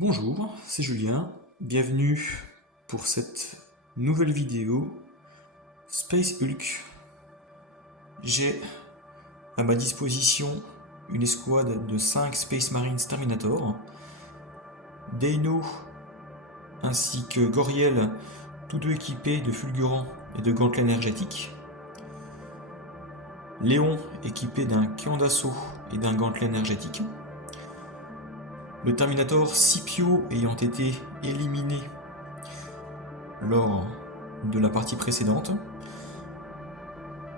Bonjour, c'est Julien, bienvenue pour cette nouvelle vidéo Space Hulk. J'ai à ma disposition une escouade de 5 Space Marines Terminator, Deino ainsi que Goriel, tous deux équipés de fulgurants et de gantelets énergétiques, Léon équipé d'un canon d'assaut et d'un gantelet énergétique, le Terminator Scipio ayant été éliminé lors de la partie précédente.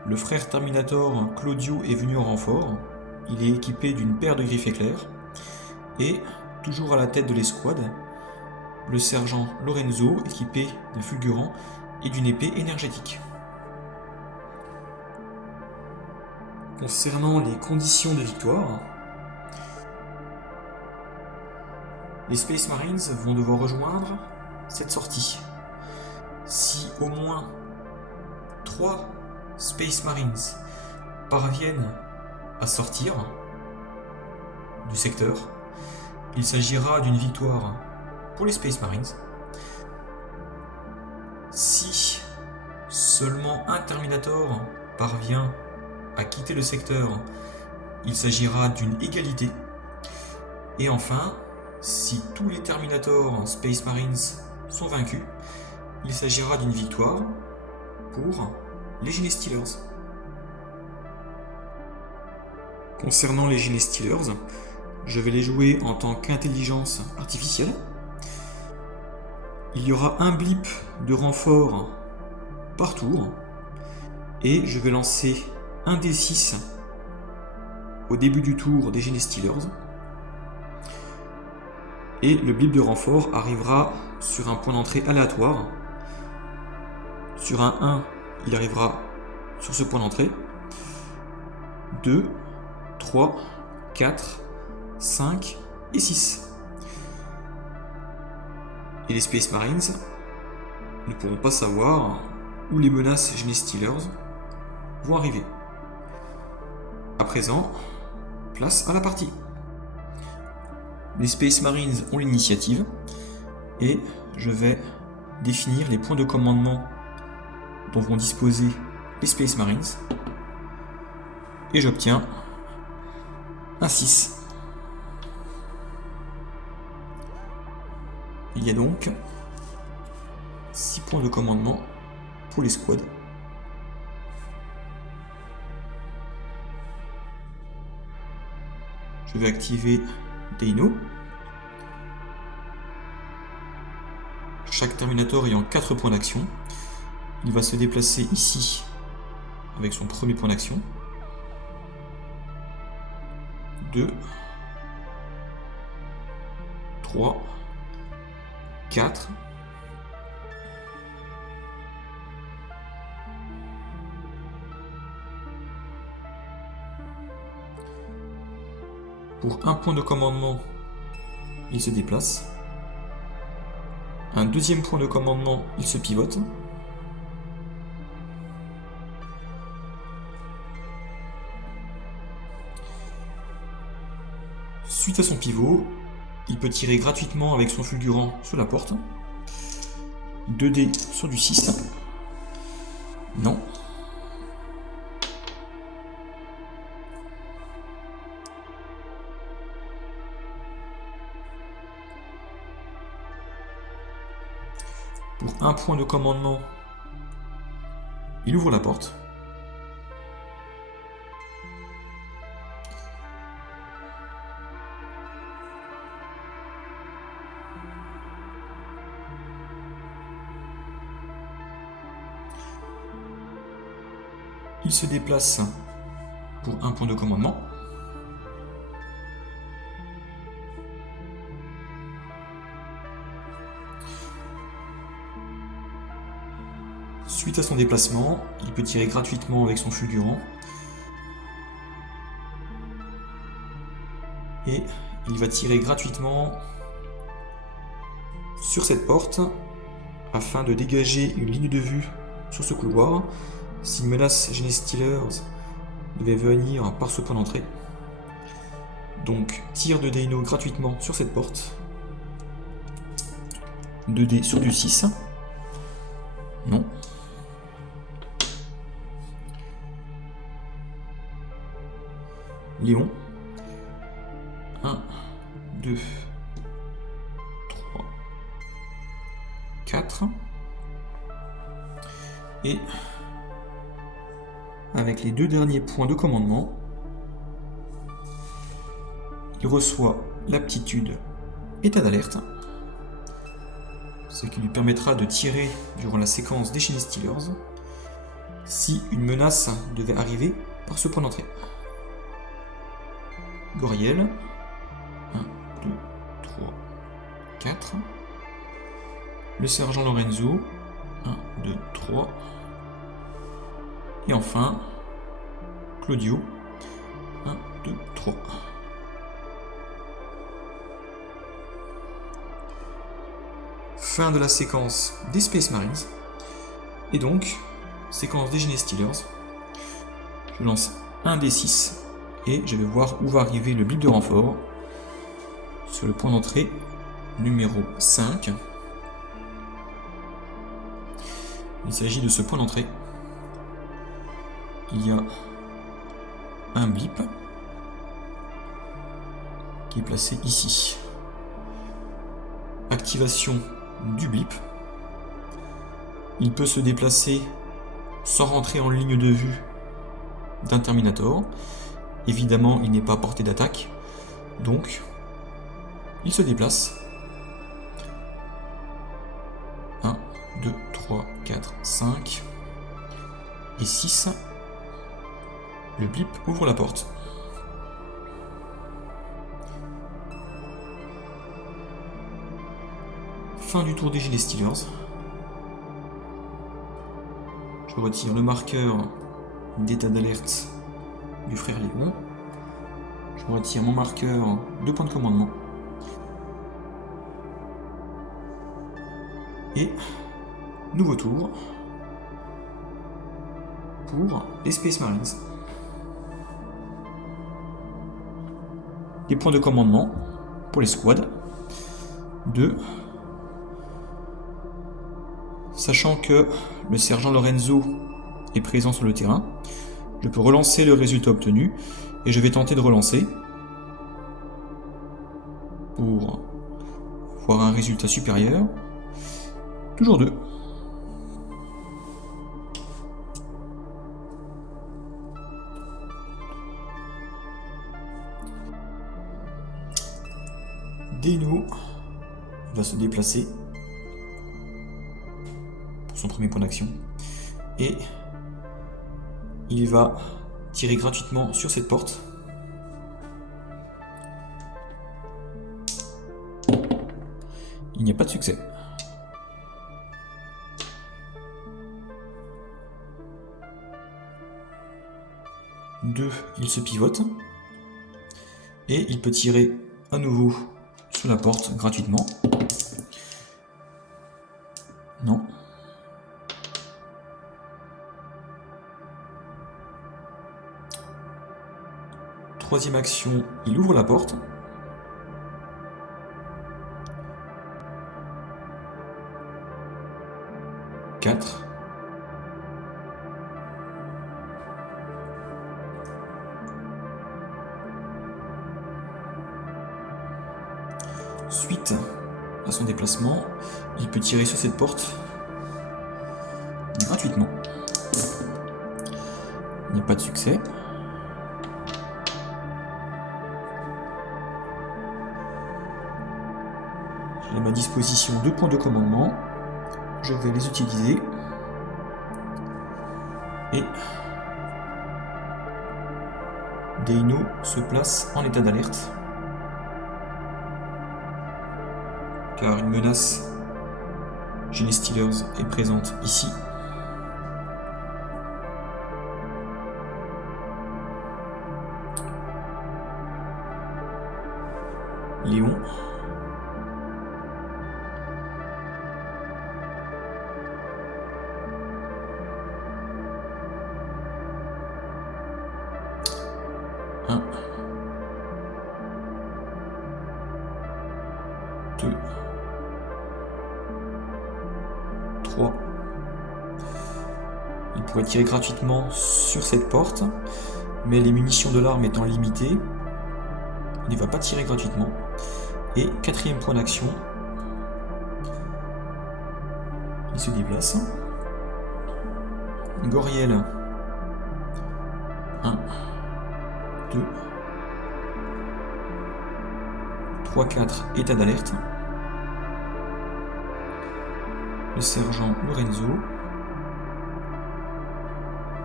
Le frère Terminator Claudio est venu en renfort. Il est équipé d'une paire de griffes éclairs. Et, toujours à la tête de l'escouade, le sergent Lorenzo équipé d'un fulgurant et d'une épée énergétique. Concernant les conditions de victoire, les Space Marines vont devoir rejoindre cette sortie. Si au moins 3 Space Marines parviennent à sortir du secteur, il s'agira d'une victoire pour les Space Marines. Si seulement un Terminator parvient à quitter le secteur, il s'agira d'une égalité. Et enfin, si tous les Terminator Space Marines sont vaincus, il s'agira d'une victoire pour les Genestealers. Concernant les Genestealers, je vais les jouer en tant qu'intelligence artificielle. Il y aura un blip de renfort par tour et je vais lancer un D6 au début du tour des Genestealers. Et le blip de renfort arrivera sur un point d'entrée aléatoire. Sur un 1, il arrivera sur ce point d'entrée. 2, 3, 4, 5 et 6. Et les Space Marines ne pourront pas savoir où les menaces Genestealers vont arriver. À présent, place à la partie. Les Space Marines ont l'initiative et je vais définir les points de commandement dont vont disposer les Space Marines et j'obtiens un 6. Il y a donc 6 points de commandement pour l'escouade. Je vais activer Deino. Chaque Terminator ayant 4 points d'action. Il va se déplacer ici avec son premier point d'action. 2, 3, 4. Pour un point de commandement, il se déplace. Un deuxième point de commandement, il se pivote. Suite à son pivot, il peut tirer gratuitement avec son fulgurant sur la porte. 2 dés sur du 6. Non. Pour un point de commandement, il ouvre la porte. Il se déplace pour un point de commandement. Suite à son déplacement, il peut tirer gratuitement avec son fulgurant. Et il va tirer gratuitement sur cette porte afin de dégager une ligne de vue sur ce couloir. Si une menace Genestealers devait venir par ce point d'entrée. Donc tir de Deino gratuitement sur cette porte. 2 dés sur du 6. Non. Léon. 1, 2, 3, 4. Et avec les 2 derniers points de commandement, il reçoit l'aptitude état d'alerte, ce qui lui permettra de tirer durant la séquence des Chain Stealers si une menace devait arriver par ce point d'entrée. Goriel, 1, 2, 3, 4. Le sergent Lorenzo, 1, 2, 3. Et enfin, Claudio, 1, 2, 3. Fin de la séquence des Space Marines. Et donc, séquence des Chain Stealers. Je lance un D6 et je vais voir où va arriver le blip de renfort sur le point d'entrée numéro 5. Il s'agit de ce point d'entrée. Il y a un blip qui est placé ici. Activation du blip. Il peut se déplacer sans rentrer en ligne de vue d'un Terminator. Évidemment, il n'est pas à portée d'attaque, donc il se déplace. 1, 2, 3, 4, 5 et 6. Le blip ouvre la porte. Fin du tour des Chain Stealers. Je retire le marqueur d'état d'alerte du frère Léon. Je retire mon marqueur de point de commandement. Et nouveau tour pour les Space Marines. Les points de commandement pour les squads. 2. Sachant que le sergent Lorenzo est présent sur le terrain, je peux relancer le résultat obtenu et je vais tenter de relancer pour avoir un résultat supérieur. Toujours 2. Dino va se déplacer pour son premier point d'action et il va tirer gratuitement sur cette porte. Il n'y a pas de succès. 2, il se pivote et il peut tirer à nouveau sur la porte gratuitement. Non. Troisième action, il ouvre la porte. Quatre. Suite à son déplacement, il peut tirer sur cette porte gratuitement. Il n'y a pas de succès. J'ai à ma disposition 2 points de commandement. Je vais les utiliser. Et Deino se place en état d'alerte. Car une menace Chain Stealers est présente ici. Léon. Un. 2. 3. Il pourrait tirer gratuitement sur cette porte, mais les munitions de l'arme étant limitées, il ne va pas tirer gratuitement. Et 4e point d'action, il se déplace. Goriel, 1, 2, 3, 4, état d'alerte. Le sergent Lorenzo,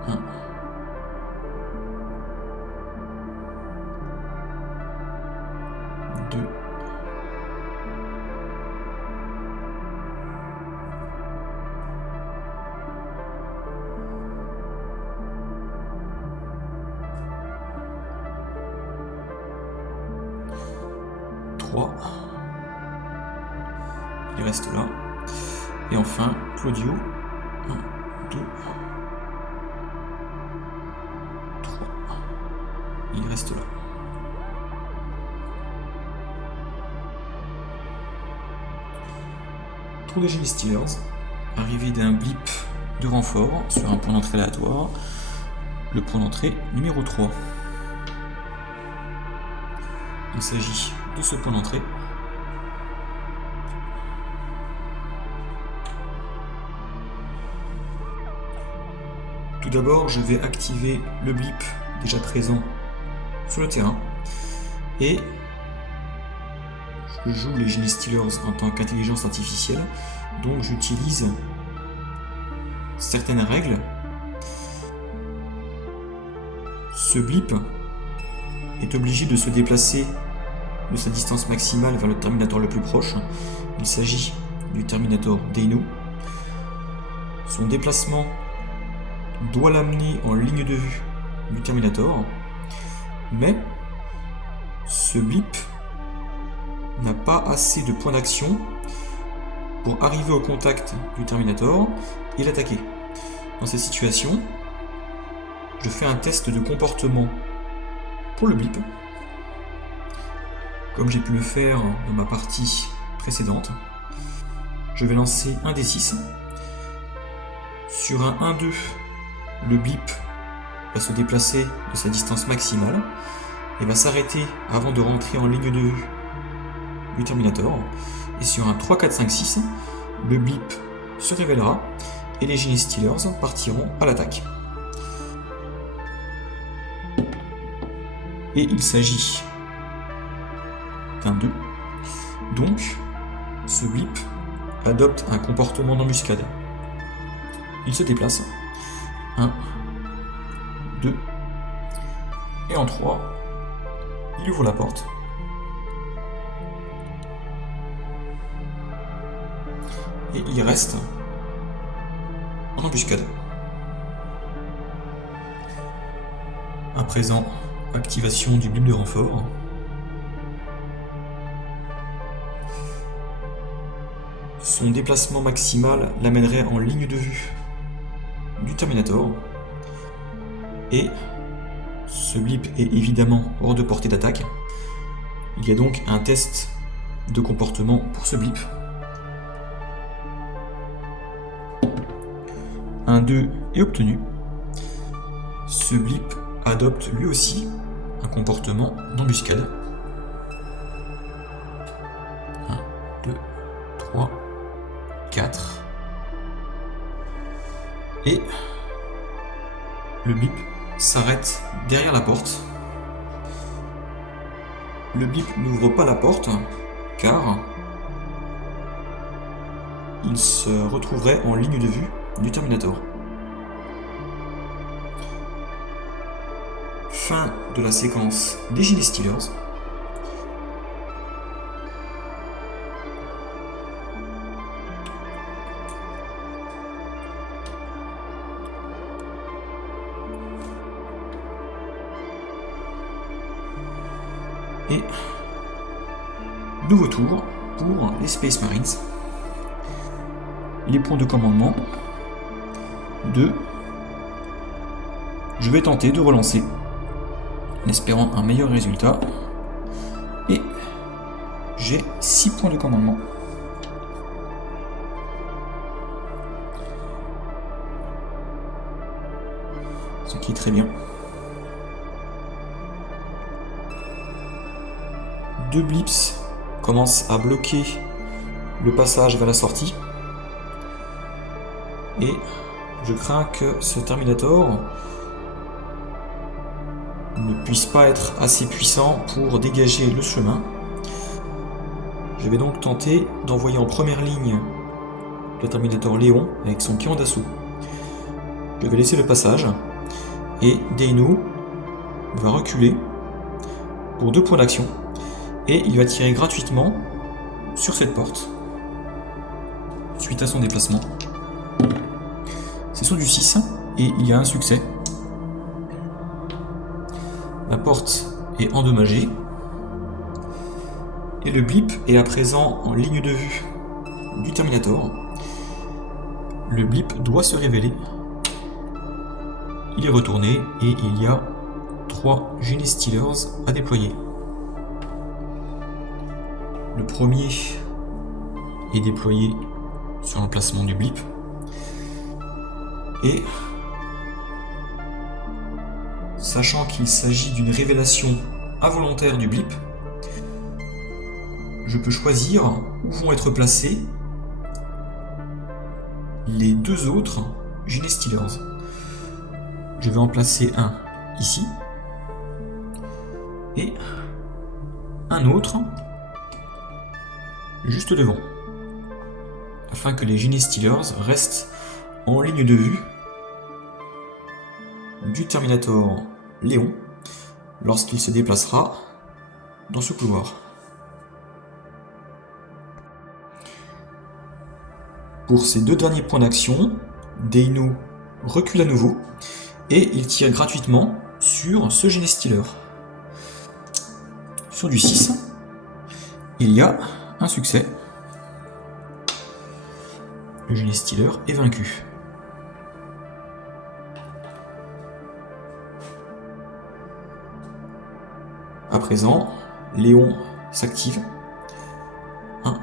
1, 2, 3. Il reste là. Et enfin, Claudio, 1, 2, 3. Il reste là. Tour de génie Steelers. Arrivée d'un blip de renfort sur un point d'entrée aléatoire. Le point d'entrée numéro 3. Il s'agit de ce point d'entrée. Tout d'abord, je vais activer le blip déjà présent sur le terrain et je joue les génies Steelers en tant qu'intelligence artificielle, donc j'utilise certaines règles. Ce blip est obligé de se déplacer de sa distance maximale vers le Terminator le plus proche. Il s'agit du Terminator Dano. Son déplacement doit l'amener en ligne de vue du Terminator, mais ce blip n'a pas assez de points d'action pour arriver au contact du Terminator et l'attaquer. Dans cette situation, je fais un test de comportement pour le blip, comme j'ai pu le faire dans ma partie précédente. Je vais lancer un D6. Sur un 1-2, le blip va se déplacer de sa distance maximale et va s'arrêter avant de rentrer en ligne de vue du Terminator. Et sur un 3-4-5-6, le blip se révélera et les génies Steelers partiront à l'attaque. Et il s'agit d'un 2. Donc, ce blip adopte un comportement d'embuscade. Il se déplace. 1, 2, et en 3, il ouvre la porte. Et il reste en embuscade. À présent, activation du blip de renfort. Son déplacement maximal l'amènerait en ligne de vue du Terminator. Et ce blip est évidemment hors de portée d'attaque. Il y a donc un test de comportement pour ce blip. Un 2 est obtenu. Ce blip adopte lui aussi un comportement d'embuscade. 1, 2, 3, 4. Et le blip s'arrête derrière la porte. Le blip n'ouvre pas la porte car il se retrouverait en ligne de vue du Terminator. Fin de la séquence des génies Steelers. Et nouveau tour pour les Space Marines. Les points de commandement. 2. Je vais tenter de relancer en espérant un meilleur résultat. Et j'ai 6 points de commandement. qui est très bien. Deux blips commencent à bloquer le passage vers la sortie. Et je crains que ce Terminator ne puisse pas être assez puissant pour dégager le chemin. Je vais donc tenter d'envoyer en première ligne le Terminator Léon avec son canon d'assaut. Je vais laisser le passage et Deino va reculer pour 2 points d'action et il va tirer gratuitement sur cette porte suite à son déplacement. C'est sur du 6 et il y a un succès. La porte est endommagée et le blip est à présent en ligne de vue du Terminator. Le blip doit se révéler. Il est retourné et il y a 3 Genestealers à déployer. Le premier est déployé sur l'emplacement du blip et sachant qu'il s'agit d'une révélation involontaire du blip, je peux choisir où vont être placés les 2 autres Genestealers. Je vais en placer un ici et un autre juste devant, afin que les Genestealers restent en ligne de vue du Terminator Léon lorsqu'il se déplacera dans ce couloir. Pour ces 2 derniers points d'action, Deino recule à nouveau et il tire gratuitement sur ce Genestealer. Sur du 6, il y a un succès. Le Genestealer est vaincu. À présent, Léon s'active. 1,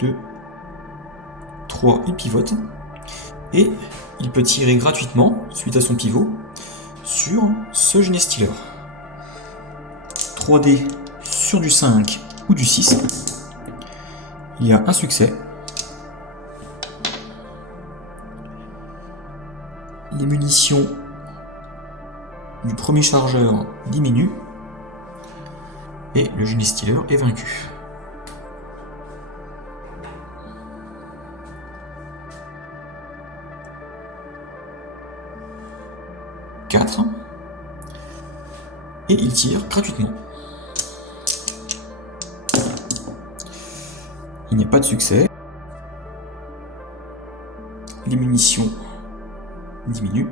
2, 3, il pivote. Et il peut tirer gratuitement, suite à son pivot, sur ce Genestealer. 3D sur du 5 ou du 6. Il y a un succès. Les munitions du premier chargeur diminuent. Et le Genestealer est vaincu. Et il tire gratuitement. Il n'y a pas de succès. Les munitions diminuent.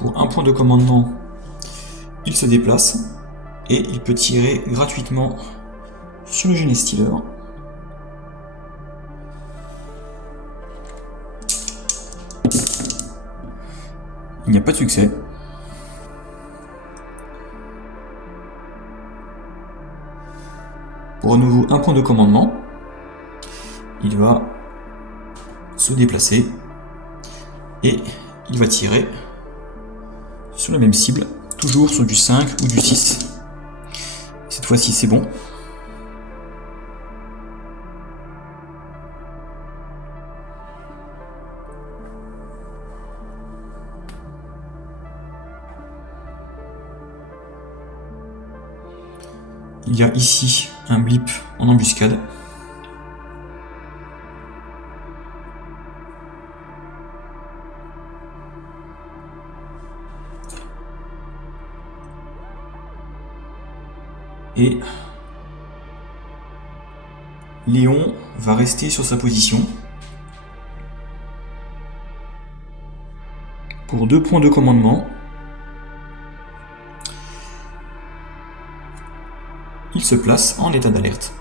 Pour un point de commandement, il se déplace et il peut tirer gratuitement sur le Genestealer. Il n'y a pas de succès. Pour à nouveau un point de commandement, il va se déplacer et il va tirer sur la même cible, toujours sur du 5 ou du 6. Cette fois-ci c'est bon. Il y a ici un blip en embuscade. Et Léon va rester sur sa position pour 2 points de commandement. Il se place en état d'alerte.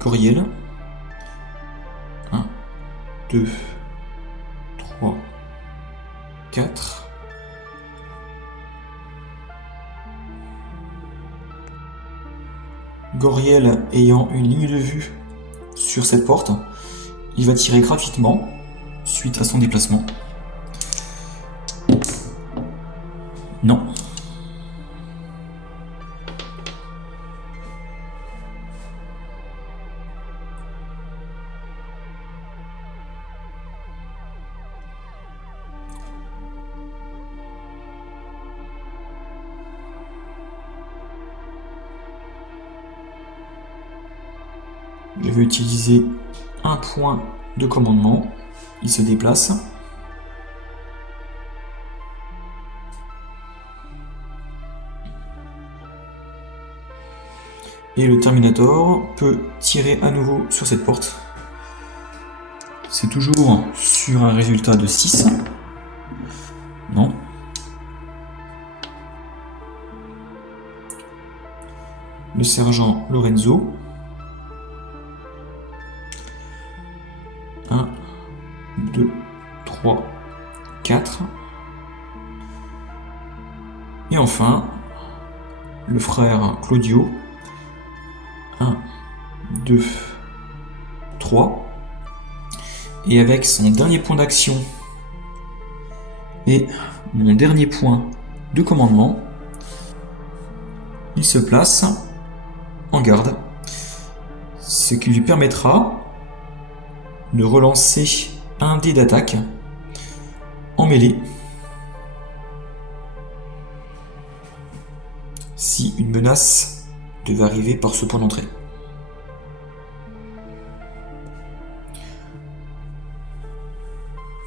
Coriel. 1, 2, 3, 4. Goriel ayant une ligne de vue sur cette porte, il va tirer gratuitement suite à son déplacement. Non. Je vais utiliser un point de commandement. Il se déplace. Et le Terminator peut tirer à nouveau sur cette porte. C'est toujours sur un résultat de 6. Non. Le sergent Lorenzo. 1, 2, 3, 4. Et enfin, le frère Claudio. 1, 2, 3. Et avec son dernier point d'action et mon dernier point de commandement, il se place en garde, ce qui lui permettra de relancer un dé d'attaque en mêlée si une menace devait arriver par ce point d'entrée.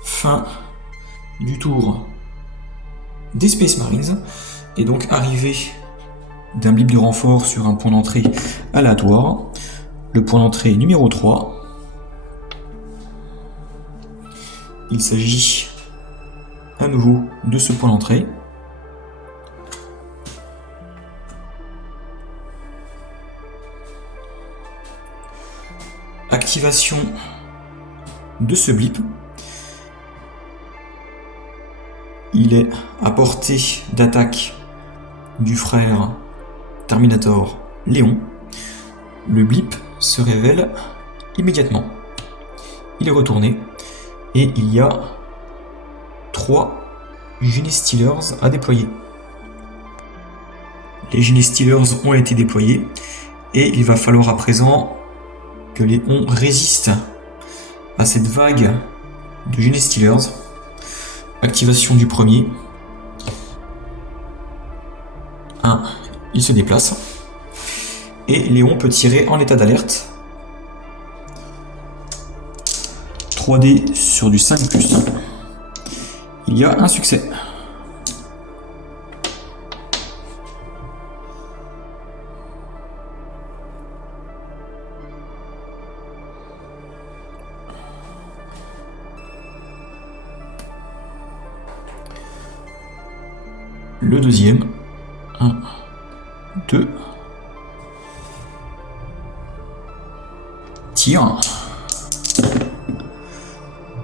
Fin du tour des Space Marines, et donc arrivée d'un blip de renfort sur un point d'entrée aléatoire, le point d'entrée numéro 3. Il s'agit à nouveau de ce point d'entrée. Activation de ce blip. Il est à portée d'attaque du frère Terminator Léon. Le blip se révèle immédiatement. Il est retourné et il y a 3 Genestealers à déployer. Les Genestealers ont été déployés et il va falloir à présent que Léon résiste à cette vague de Genestealers. Activation du premier. 1, il se déplace. Et Léon peut tirer en état d'alerte. 3D sur du 5+. Il y a un succès. Le deuxième. 1, 2. Tire.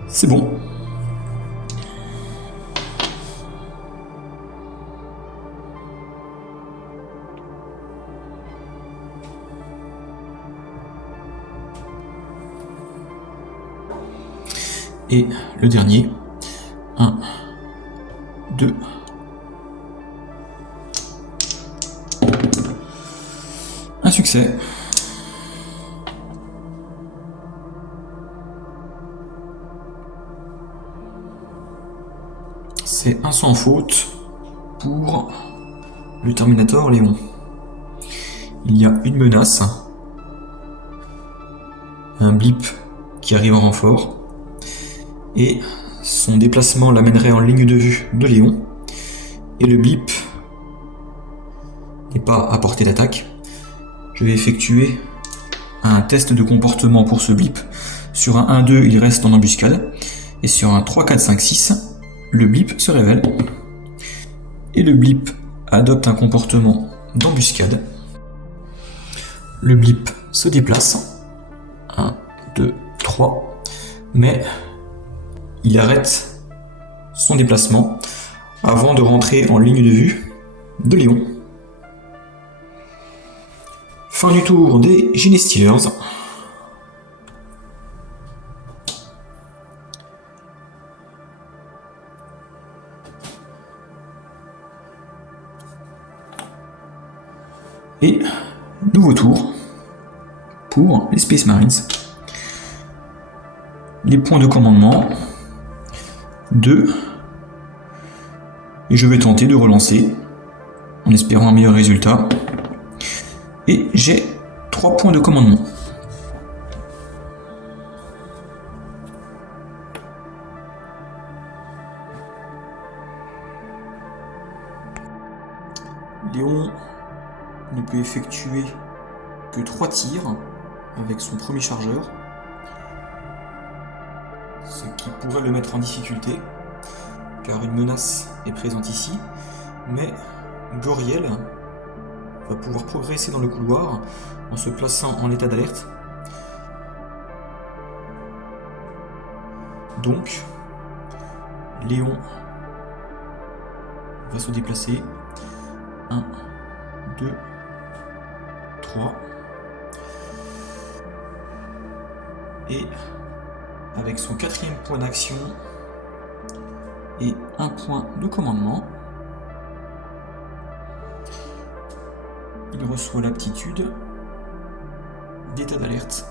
C'est bon. Et le dernier. 1, 2. Un succès. C'est un sans faute pour le Terminator Léon. Il y a une menace, un blip qui arrive en renfort, et son déplacement l'amènerait en ligne de vue de Léon, et le blip n'est pas à portée d'attaque. Je vais effectuer un test de comportement pour ce blip. Sur un 1-2, il reste en embuscade, et sur un 3-4-5-6, le blip se révèle. Et le blip adopte un comportement d'embuscade. Le blip se déplace. 1, 2, 3. Mais il arrête son déplacement avant de rentrer en ligne de vue de Léon. Fin du tour des Gene Stealers. Et nouveau tour pour les Space Marines. Les points de commandement 2. Et je vais tenter de relancer en espérant un meilleur résultat. Et j'ai 3 points de commandement. Léon ne peut effectuer que 3 tirs avec son premier chargeur, ce qui pourrait le mettre en difficulté car une menace est présente ici, mais Goriel va pouvoir progresser dans le couloir en se plaçant en état d'alerte. Donc Léon va se déplacer. 1, 2, 3. Et avec son 4e point d'action et 1 point de commandement, il reçoit l'aptitude d'état d'alerte.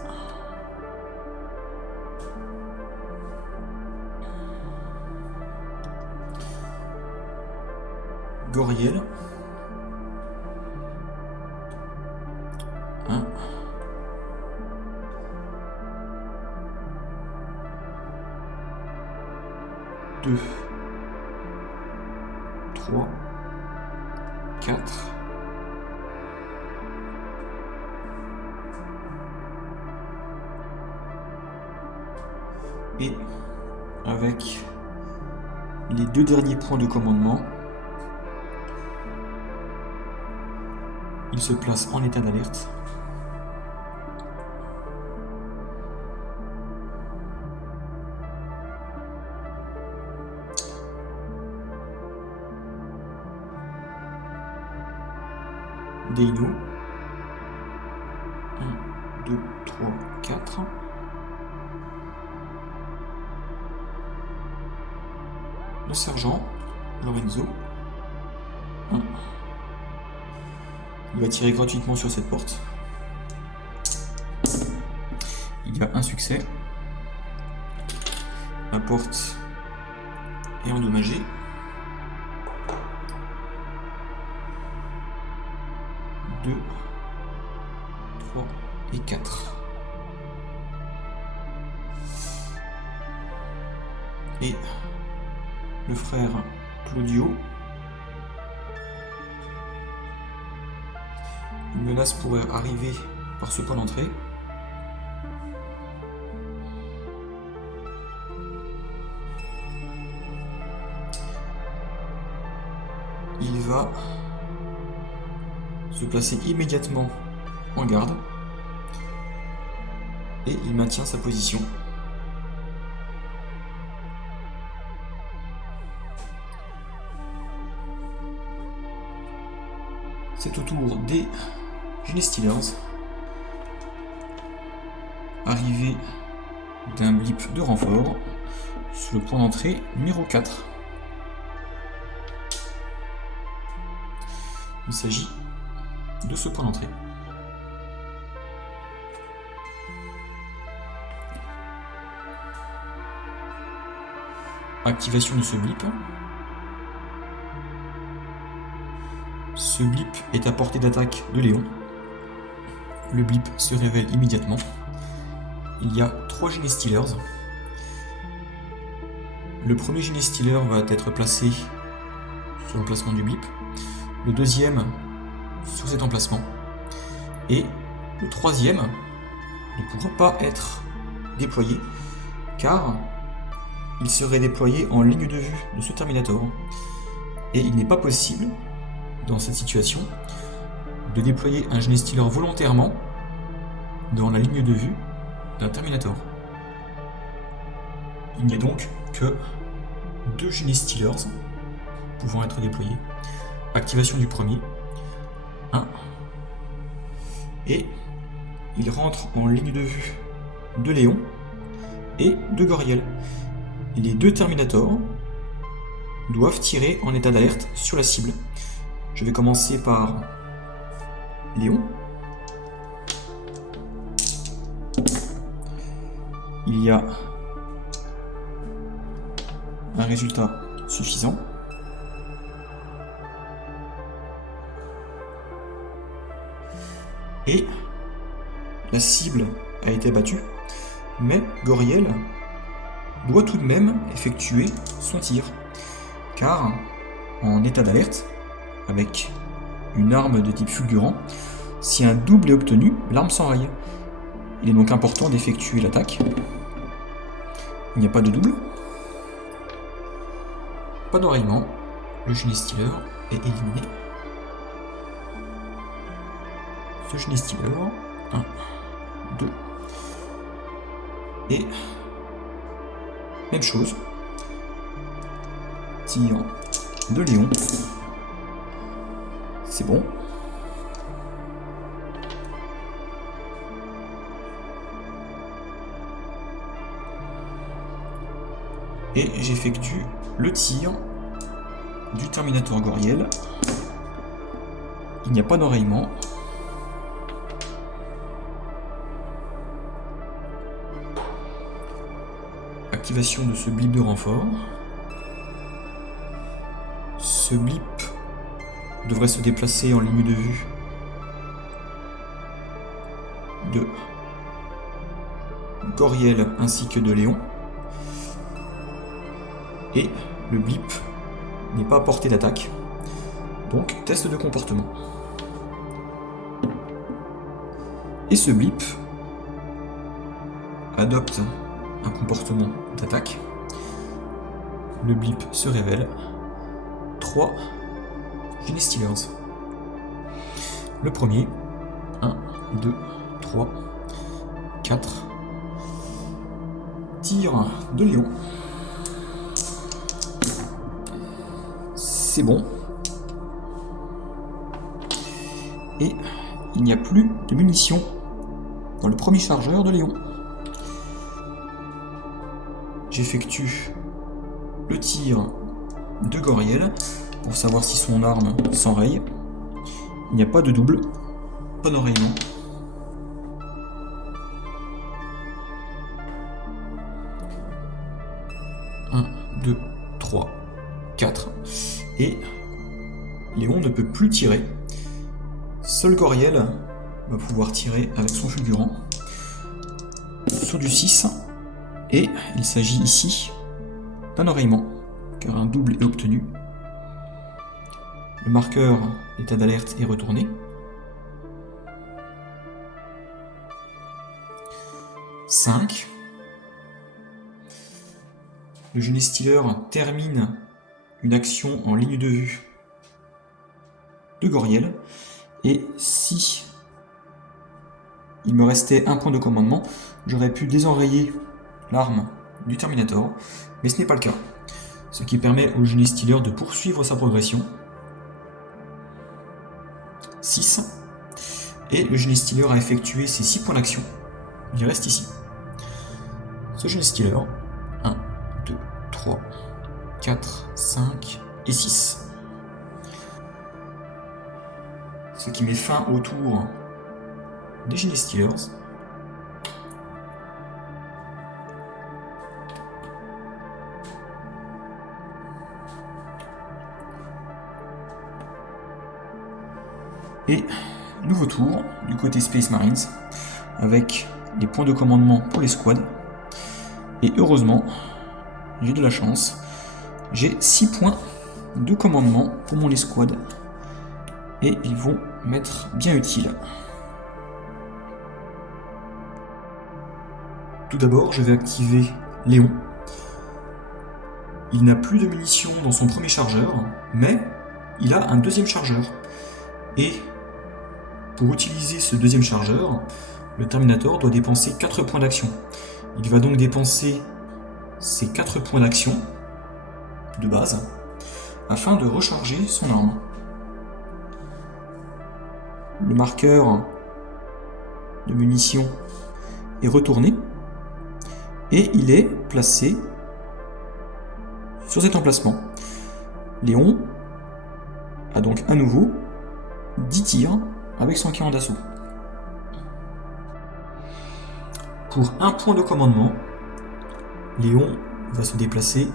Goriel. 1. 2. 3. 4. Et avec les 2 derniers points de commandement, il se place en état d'alerte. Deino. 1, 2, 3, 4. Le sergent, Lorenzo. 1. Il va tirer gratuitement sur cette porte. Il y a un succès. La porte est endommagée. 2, 3 et 4. Et le frère Claudio. Une menace pourrait arriver par ce point d'entrée. Il va se placer immédiatement en garde et il maintient sa position. C'est au tour des Gene Stealers. Arrivée d'un blip de renfort sur le point d'entrée numéro 4. Il s'agit de ce point d'entrée. Activation de ce blip. Ce blip est à portée d'attaque de Léon. Le blip se révèle immédiatement. Il y a 3 Gene Stealers. Le premier Gene Stealer va être placé sur l'emplacement du blip. Le deuxième sur cet emplacement. Et le troisième ne pourra pas être déployé car il serait déployé en ligne de vue de ce Terminator. Et il n'est pas possible, dans cette situation, de déployer un Gene Stealer volontairement dans la ligne de vue d'un Terminator. Il n'y a donc que 2 Gene Stealers pouvant être déployés. Activation du premier. 1. Et il rentre en ligne de vue de Léon et de Goriel. Et les deux Terminators doivent tirer en état d'alerte sur la cible. Je vais commencer par Léon. Il y a un résultat suffisant. Et la cible a été battue, mais Goriel doit tout de même effectuer son tir, car en état d'alerte, avec une arme de type fulgurant, si un double est obtenu, l'arme s'enraye. Il est donc important d'effectuer l'attaque. Il n'y a pas de double. Pas d'enrayement. Le Genestealer est éliminé. Ce Genestealer, 1, 2. Et même chose. Tir de Léon. C'est bon. Et j'effectue le tir du Terminator Goriel. Il n'y a pas d'enrayement. Activation de ce blip de renfort. Ce blip devrait se déplacer en ligne de vue de Goriel ainsi que de Léon. Et le blip n'est pas à portée d'attaque. Donc, test de comportement. Et ce blip adopte un comportement d'attaque. Le blip se révèle. 3 Genestealers. Le premier, 1, 2, 3, 4. Tir de Léon. C'est bon. Et il n'y a plus de munitions dans le premier chargeur de Léon. J'effectue le tir de Goriel pour savoir si son arme s'enraye. Il n'y a pas de double, pas d'enrayement. Un, 2, 3, 4. Et Léon ne peut plus tirer. Seul Goriel va pouvoir tirer avec son fulgurant sur du 6. Et il s'agit ici d'un enrayement, car un double est obtenu. Le marqueur d'état d'alerte est retourné. 5. Le Genestealer termine une action en ligne de vue de Goriel. Et si il me restait un point de commandement, j'aurais pu désenrayer l'arme du Terminator, mais ce n'est pas le cas. Ce qui permet au Genestealer de poursuivre sa progression. 6. Et le Genestealer a effectué ses 6 points d'action. Il reste ici. Ce Genestealer, 1, 2, 3, 4, 5 et 6. Ce qui met fin au tour des Genestealers. Et nouveau tour du côté Space Marines avec les points de commandement pour les squads. Et heureusement, j'ai de la chance, j'ai 6 points de commandement pour mon escouade. Et ils vont m'être bien utiles. Tout d'abord, je vais activer Léon. Il n'a plus de munitions dans son premier chargeur, mais il a un deuxième chargeur. Et pour utiliser ce deuxième chargeur, le Terminator doit dépenser 4 points d'action. Il va donc dépenser ces 4 points d'action de base afin de recharger son arme. Le marqueur de munitions est retourné et il est placé sur cet emplacement. Léon a donc à nouveau 10 tirs avec son canon d'assaut. Pour un point de commandement, Léon va se déplacer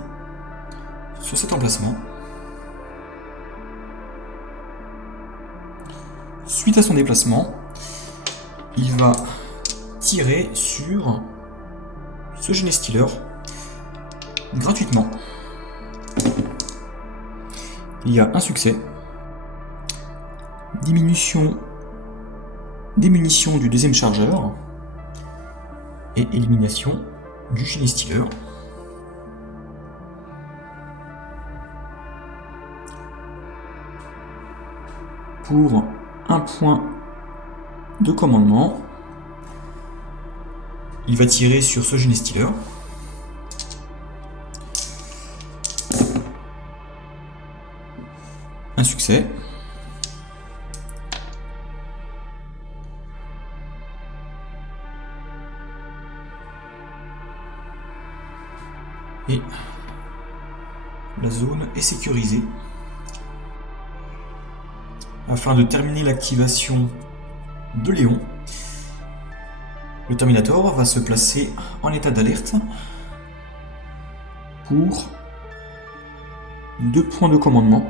sur cet emplacement. Suite à son déplacement, il va tirer sur ce Genestealer gratuitement. Il y a un succès. Diminution des munitions du deuxième chargeur et élimination du Genestealer. Pour un point de commandement, il va tirer sur ce Genestealer. Un succès. Et la zone est sécurisée. Afin de terminer l'activation de Léon, le Terminator va se placer en état d'alerte pour 2 points de commandement.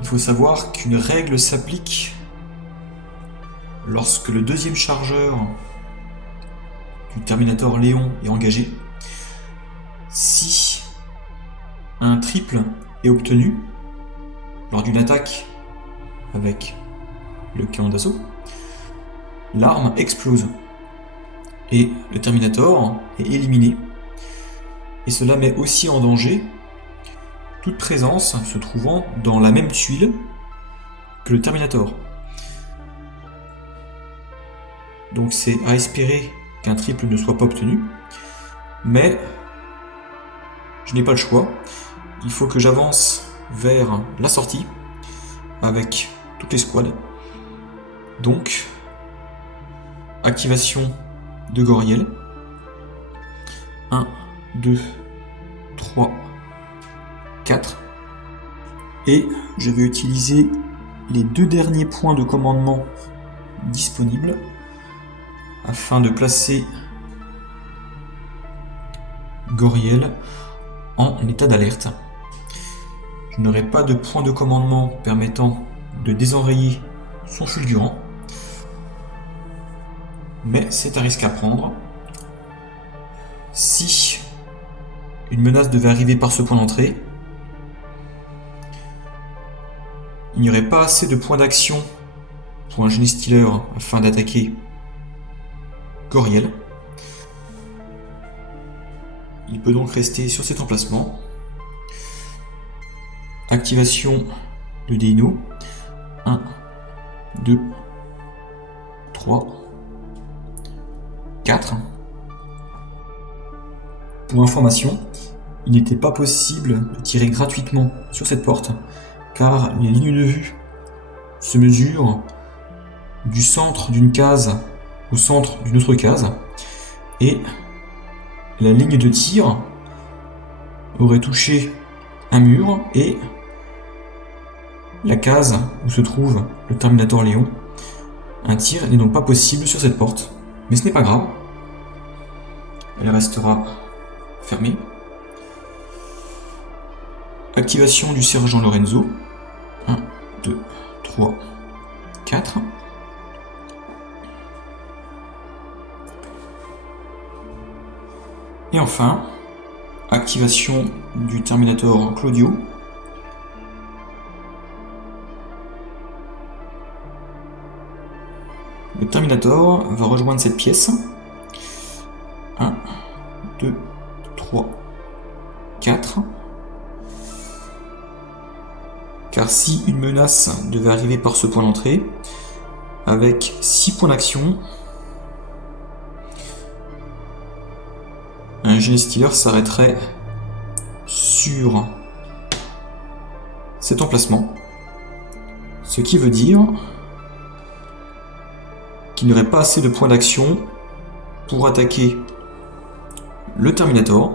Il faut savoir qu'une règle s'applique lorsque le deuxième chargeur du Terminator Léon est engagé. Si un triple est obtenu lors d'une attaque avec le canon d'assaut, l'arme explose et le Terminator est éliminé. Et cela met aussi en danger toute présence se trouvant dans la même tuile que le Terminator. Donc c'est à espérer qu'un triple ne soit pas obtenu, mais je n'ai pas le choix. Il faut que j'avance vers la sortie avec toutes les squads. Donc, activation de Goriel. 1, 2, 3, 4. Et je vais utiliser les 2 derniers points de commandement disponibles afin de placer Goriel en état d'alerte. Je n'aurai pas de point de commandement permettant de désenrayer son fulgurant, mais c'est un risque à prendre. Si une menace devait arriver par ce point d'entrée, il n'y aurait pas assez de points d'action pour un Genestealer afin d'attaquer Goriel. Il peut donc rester sur cet emplacement. Activation de Dino. 1, 2, 3, 4. Pour information, il n'était pas possible de tirer gratuitement sur cette porte, car les lignes de vue se mesurent du centre d'une case au centre d'une autre case, et la ligne de tir aurait touché un mur et la case où se trouve le Terminator Léon. Un tir n'est donc pas possible sur cette porte, mais ce n'est pas grave, elle restera fermée. Activation du sergent Lorenzo. 1, 2, 3, 4. Et enfin, activation du Terminator Claudio. Le Terminator va rejoindre cette pièce. 1, 2, 3, 4. Car si une menace devait arriver par ce point d'entrée, avec 6 points d'action, un genestealer s'arrêterait sur cet emplacement, ce qui veut dire qu'il n'y aurait pas assez de points d'action pour attaquer le Terminator.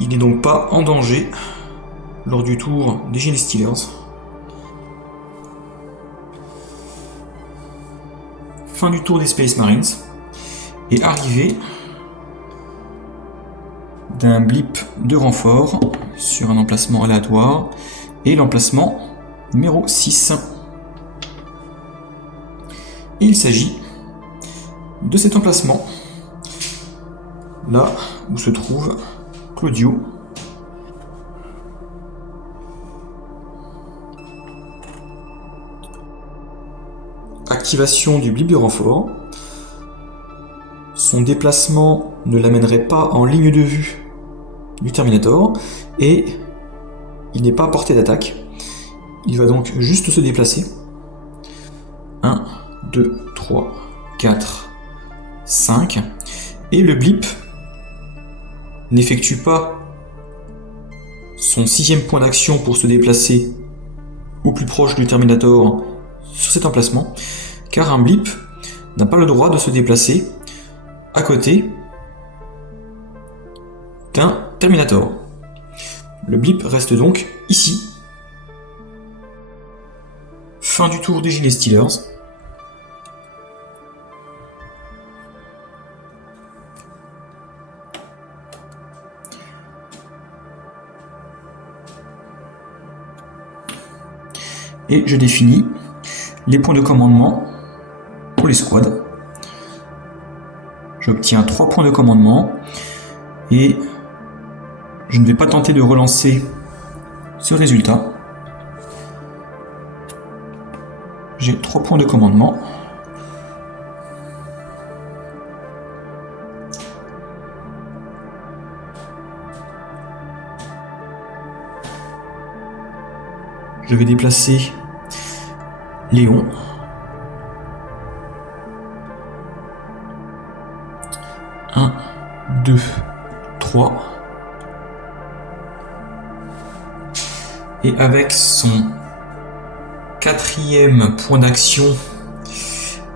Il n'est donc pas en danger lors du tour des Genestealers. Fin du tour des Space Marines et arrivée d'un blip de renfort sur un emplacement aléatoire et l'emplacement numéro 6. Et il s'agit de cet emplacement, là où se trouve Claudio. Activation du blip de renfort. Son déplacement ne l'amènerait pas en ligne de vue du Terminator et il n'est pas à portée d'attaque. Il va donc juste se déplacer. 1, 2, 3, 4, 5. Et le blip n'effectue pas son 6e point d'action pour se déplacer au plus proche du Terminator sur cet emplacement, car un blip n'a pas le droit de se déplacer à côté d'un Terminator. Le blip reste donc ici. Fin du tour des Genestealers. Et je définis les points de commandement pour les squads. J'obtiens 3 points de commandement et je ne vais pas tenter de relancer ce résultat. J'ai 3 points de commandement. Je vais déplacer Léon. Un, 2, 3. Et avec son 4e point d'action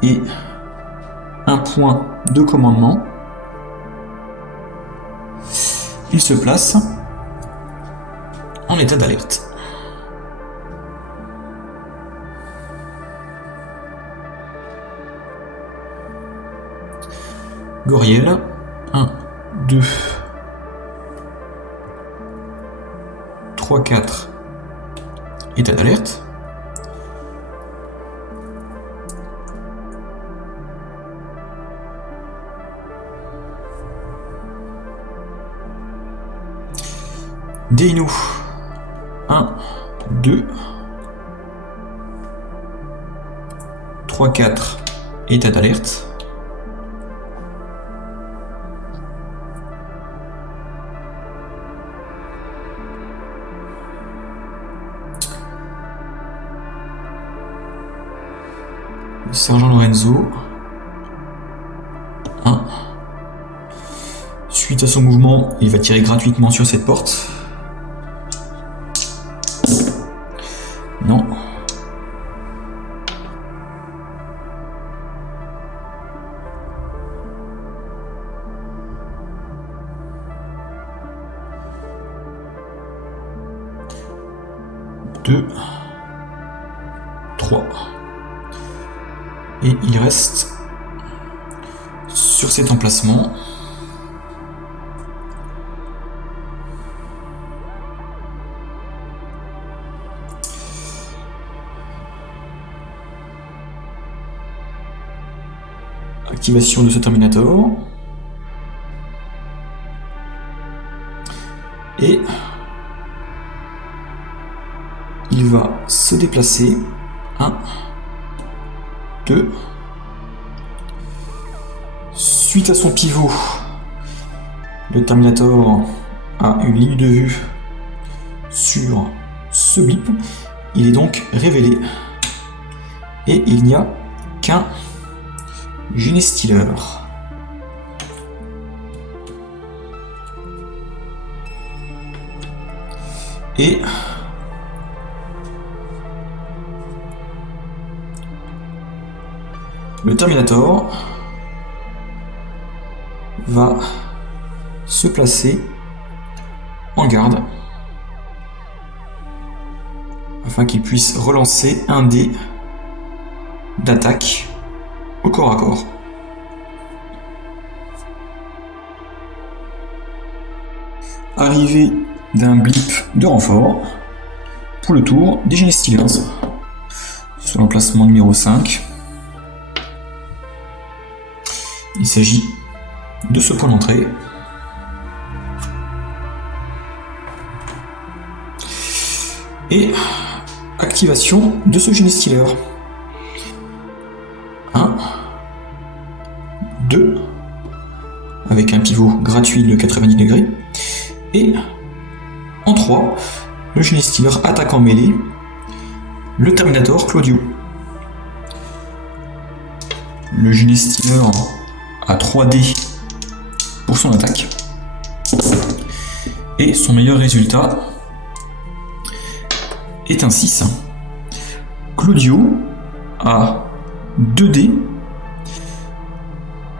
et un point de commandement, il se place en état d'alerte. Goriel, 1, 2, 3, 4, état d'alerte. Deinu, 1, 2, 3, 4, état d'alerte. Le sergent Lorenzo, 1. Suite à son mouvement, il va tirer gratuitement sur cette porte. Non. Deux. 3. Et il reste sur cet emplacement. Activation de ce Terminator. Et il va se déplacer. 1, 2. Suite à son pivot, le Terminator a une ligne de vue sur ce blip. Il est donc révélé. Et il n'y a qu'un Genestealer. Et le Terminator va se placer en garde afin qu'il puisse relancer un dé d'attaque au corps à corps. Arrivée d'un blip de renfort pour le tour des Gene Stealers sur l'emplacement numéro 5. Il s'agit de ce point d'entrée. Et activation de ce Gene Stealer. 1, 2, avec un pivot gratuit de 90 degrés. Et en 3, le Gene Stealer attaque en mêlée le Terminator Claudio. Le Gene Stealer a 3 dés pour son attaque. Et son meilleur résultat est un 6. Claudio a 2 dés.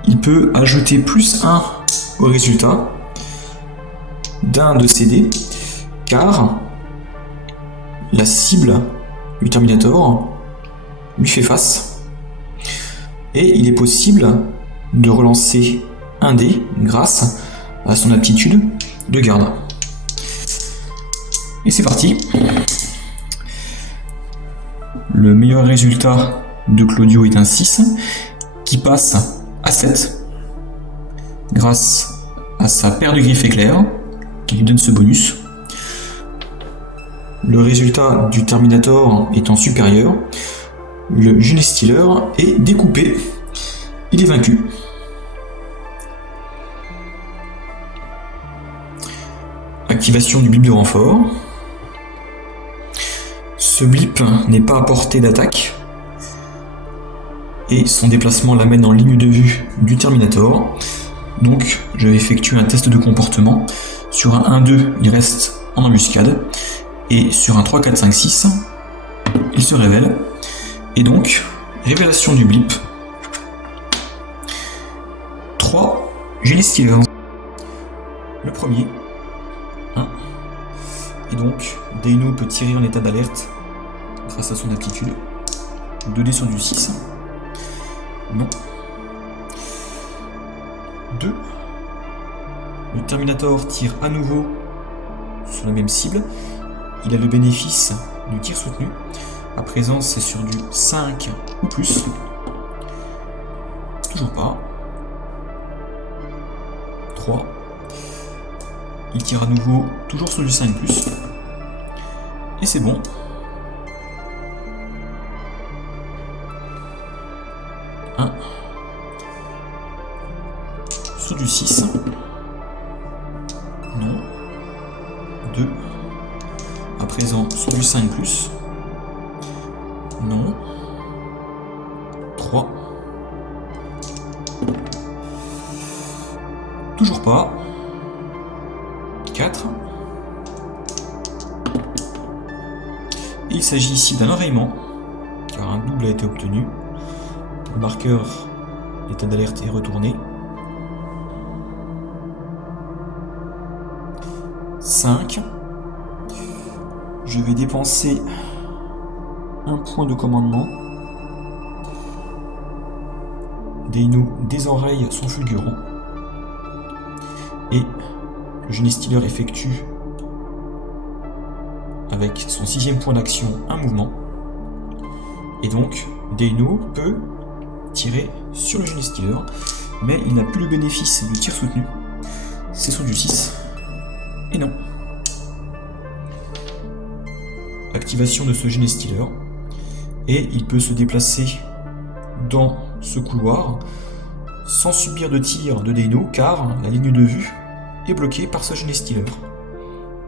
Il peut ajouter plus 1 au résultat d'un de ces dés, car la cible du Terminator lui fait face. Et il est possible de relancer un dé grâce à son aptitude de garde. Et c'est parti. Le meilleur résultat de Claudio est un 6 qui passe à 7 grâce à sa paire de griffes éclair qui lui donne ce bonus. Le résultat du Terminator étant supérieur, le Gene Stealer est découpé. Il est vaincu. Activation du blip de renfort. Ce blip n'est pas à portée d'attaque et son déplacement l'amène en ligne de vue du Terminator. Donc je vais effectuer un test de comportement. Sur un 1-2, il reste en embuscade et sur un 3-4-5-6, il se révèle. Et donc, révélation du blip. 3 Gene Stealers. Le premier, 1. Et donc, Deino peut tirer en état d'alerte grâce à son aptitude. 2 dés sur du 6. Non. 2. Le Terminator tire à nouveau sur la même cible. Il a le bénéfice du tir soutenu. À présent, c'est sur du 5 ou plus. Toujours pas. 3. Il tire à nouveau, toujours sur du 5 plus. Et c'est bon. 1. Sur du 6. Non. 2. À présent, sur du 5 plus. Non. 3. Toujours pas. 4. Il s'agit ici d'un enrayement, car un double a été obtenu. Le marqueur d'état d'alerte est retourné. 5. Je vais dépenser un point de commandement. Deino désenraye son fulgurant. Et le Gene Stealer effectue avec son 6e point d'action un mouvement. Et donc Deino peut tirer sur le Gene Stealer, mais il n'a plus le bénéfice du tir soutenu. C'est sur du 6. Et non. Activation de ce Gene Stealer. Et il peut se déplacer dans ce couloir sans subir de tir de Deino, car la ligne de vue est bloquée par ce Gene Stealer.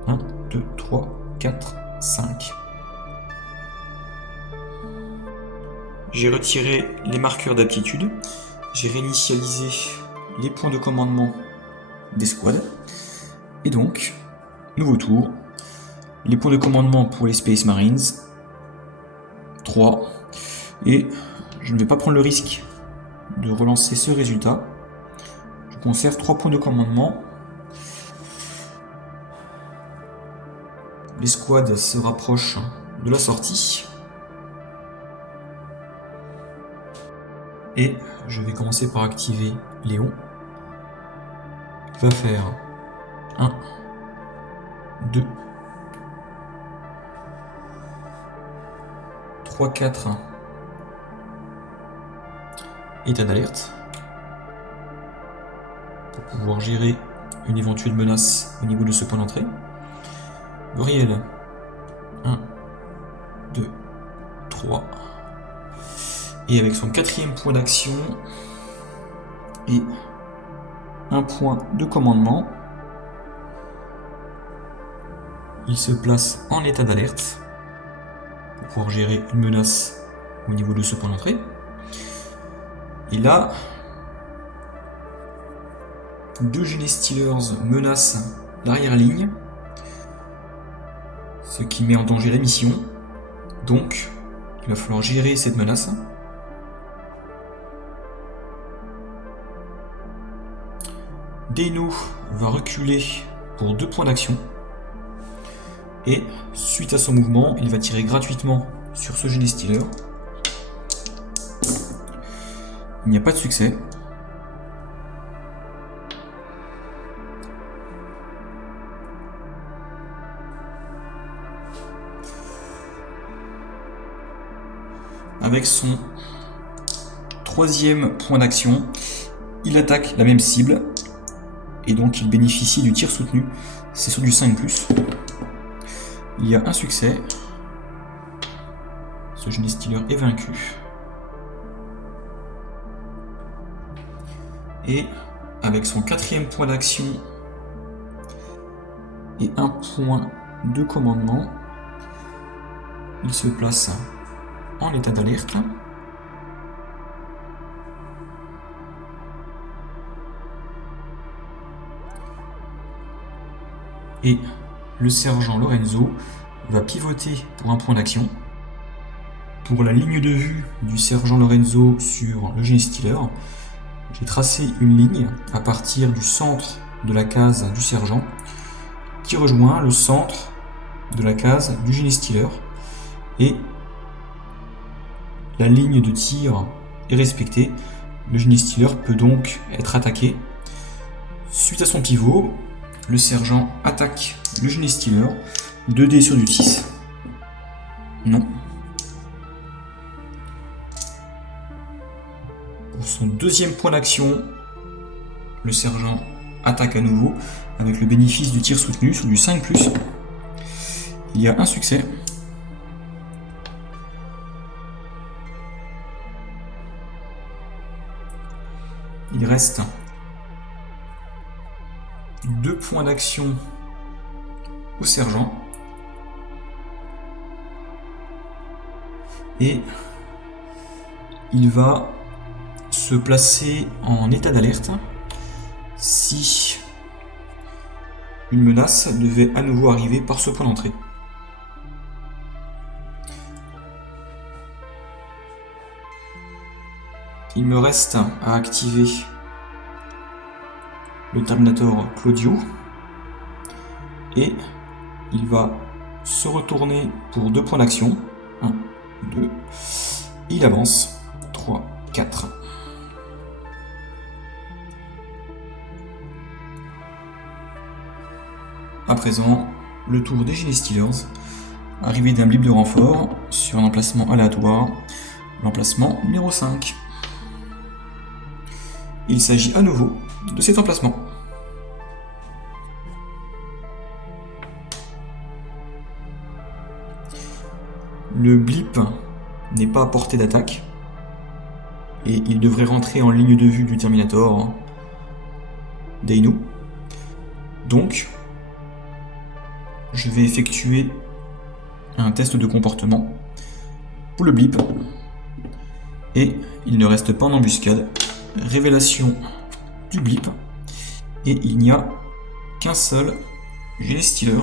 1, 2, 3, 4, 5. J'ai retiré les marqueurs d'aptitude. J'ai réinitialisé les points de commandement des squads. Et donc, nouveau tour. les points de commandement pour les Space Marines, 3, et je ne vais pas prendre le risque de relancer ce résultat. Je conserve 3 points de commandement. L'escouade se rapproche de la sortie. Et je vais commencer par activer Léon. Il va faire 1, 2, 3, 4. État d'alerte. Pour pouvoir gérer une éventuelle menace au niveau de ce point d'entrée. Gabriel, 1, 2, 3. Et avec son 4e point d'action et un point de commandement, il se place en état d'alerte pour pouvoir gérer une menace au niveau de ce point d'entrée. Et là, 2 Genestealers menacent l'arrière-ligne, ce qui met en danger la mission. Donc, il va falloir gérer cette menace. Deino va reculer pour 2 points d'action. Et suite à son mouvement, il va tirer gratuitement sur ce Genestealer. Il n'y a pas de succès. Avec son 3e point d'action, il attaque la même cible. Et donc il bénéficie du tir soutenu. C'est sur du 5+. Il y a un succès. Ce Genestealer est vaincu. Et avec son 4e point d'action et un point de commandement, il se place en état d'alerte. Et le sergent Lorenzo va pivoter pour un point d'action. Pour la ligne de vue du sergent Lorenzo sur le Genestealer, j'ai tracé une ligne à partir du centre de la case du sergent qui rejoint le centre de la case du Genestealer. Et la ligne de tir est respectée. Le Genestealer peut donc être attaqué. Suite à son pivot, le sergent attaque le Genestealer. 2 dés sur du 6. Non. Pour son 2e point d'action, le sergent attaque à nouveau avec le bénéfice du tir soutenu sur du 5+. Il y a un succès. Il reste 2 points d'action au sergent. Et il va se placer en état d'alerte si une menace devait à nouveau arriver par ce point d'entrée. Il me reste à activer le Terminator Claudio et il va se retourner pour 2 points d'action. 1, 2, il avance. 3, 4. À présent, le tour des Genestealers. Arrivée d'un blip de renfort sur un emplacement aléatoire, l'emplacement numéro 5. Il s'agit à nouveau de cet emplacement. Le blip n'est pas à portée d'attaque et il devrait rentrer en ligne de vue du Terminator Deino. Donc, je vais effectuer un test de comportement pour le blip et il ne reste pas en embuscade. Révélation du blip et il n'y a qu'un seul Genestealer.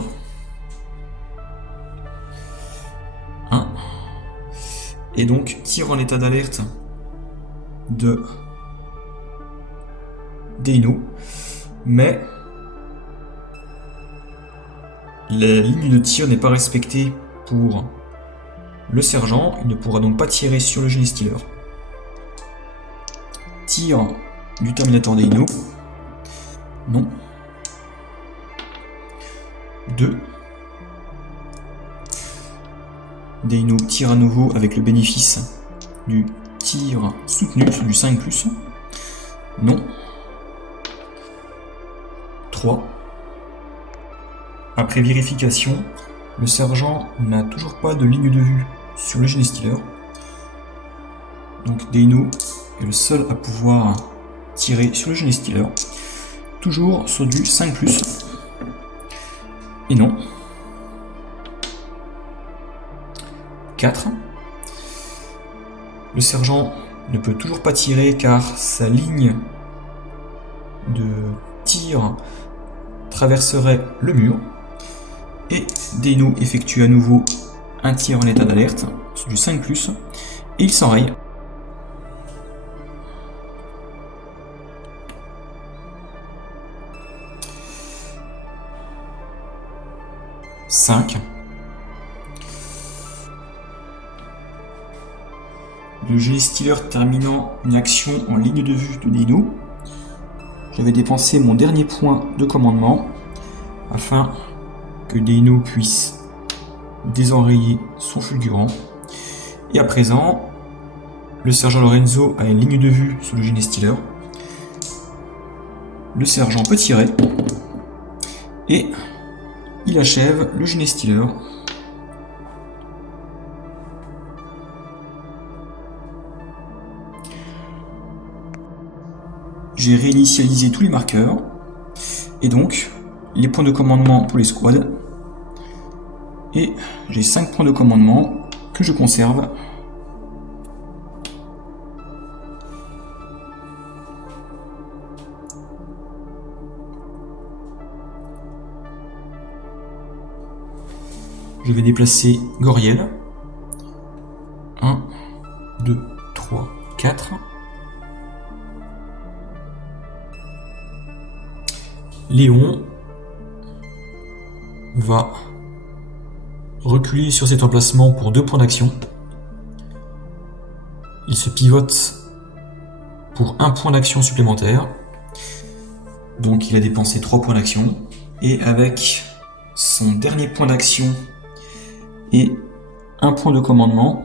et donc tire en état d'alerte de Deino, mais la ligne de tir n'est pas respectée pour le sergent, il ne pourra donc pas tirer sur le génie stealer. Tir du Terminator Deino, non. 2. Deino tire à nouveau avec le bénéfice du tir soutenu, du 5+. Non. 3. Après vérification, le sergent n'a toujours pas de ligne de vue sur le génie stealer. Donc Deino est le seul à pouvoir tirer sur le génie stealer. Toujours sur du 5+. Et non. 4. Le sergent ne peut toujours pas tirer car sa ligne de tir traverserait le mur. Et Deino effectue à nouveau un tir en état d'alerte sur du 5+, et il s'enraye. Le génie stealer terminant une action en ligne de vue de Deino. J'avais dépensé mon dernier point de commandement afin que Deino puisse désenrayer son fulgurant. Et à présent, le sergent Lorenzo a une ligne de vue sur le génie stealer. Le sergent peut tirer et il achève le génie stealer. J'ai réinitialisé tous les marqueurs et donc les points de commandement pour les squads. Et j'ai 5 points de commandement que je conserve. Je vais déplacer Goriel. 1, 2, 3, 4. Léon va reculer sur cet emplacement pour 2 points d'action. Il se pivote pour 1 point d'action supplémentaire. Donc il a dépensé 3 points d'action. Et avec son dernier point d'action et 1 point de commandement,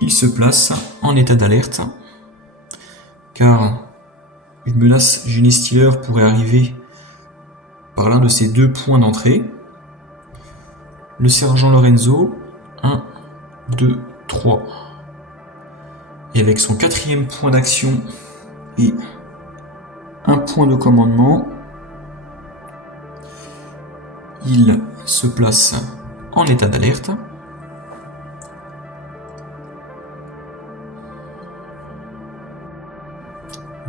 il se place en état d'alerte. Car une menace génie stealer pourrait arriver par l'un de ces 2 points d'entrée. Le sergent Lorenzo, 1, 2, 3. Et avec son 4e point d'action et 1 point de commandement, il se place en état d'alerte.